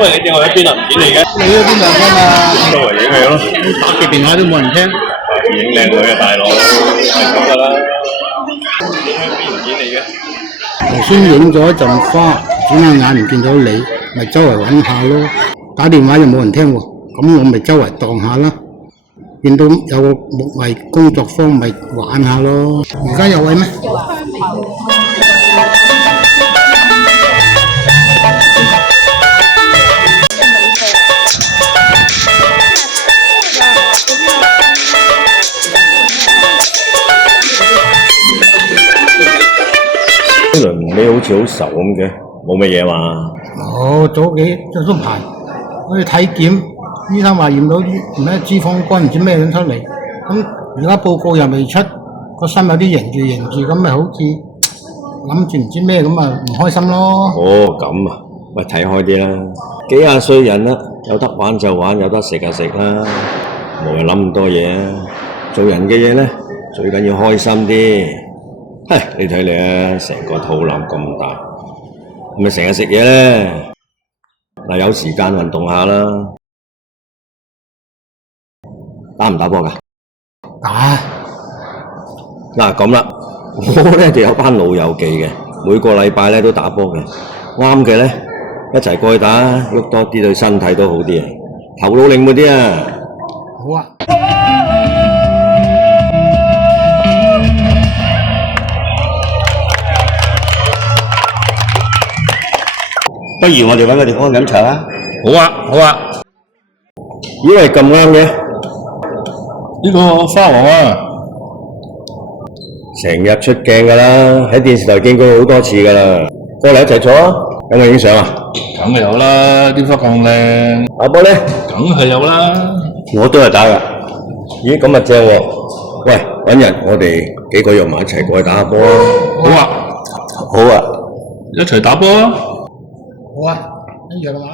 喂，你正我喺邊啊？片嚟嘅，你嗰邊兩間啊？周圍影佢咯。打極電話都冇人聽。影靚女嘅大佬，係咁噶啦。影喺邊片嚟嘅？頭先影咗一陣花，轉下眼唔見到你，咪周圍揾下咯。打電話又冇人聽喎，咁我咪周圍蕩下啦。見到有個木藝工作坊，咪玩下咯。而家有位咩？呢輪你好似好愁咁嘅，冇乜嘢嘛？早排去體檢，醫生話驗到啲咩脂肪肝唔知咩樣出嚟，咁而家報告又未出，個心有啲凝住，咁咪好似諗住唔知咩咁啊，唔開心咯。哦，咁啊，喂，睇開啲啦，幾廿歲人啦，有得玩就玩，有得食就食啦，冇人諗咁多嘢啊。做人嘅嘢咧，最緊要開心啲。嘿，你睇你啊，成個肚腩咁大，咪成日食嘢咧。嗱，有時間運動下啦。打唔打波㗎？打。嗱咁啦，我咧就有班老友記嘅，每個禮拜咧都打波嘅。啱嘅咧，一齊過去打，喐多啲對身體都好啲啊，頭腦靈活啲啊。好啊。不如我哋揾個地方飲茶啦。好啊，好啊。咦，係咁啱嘅？呢個花王啊，成日出鏡㗎啦，喺電視台見過好多次㗎啦。過嚟一齊坐啊！有冇影相啊？梗係有啦，啲花咁靚。打波咧？梗係有啦。我都係打㗎。咦，咁啊正喎！喂，揾日我哋幾個約埋一齊過去打下波啊！好啊，好啊，一齊打波啊！好啊，一樣啊嘛。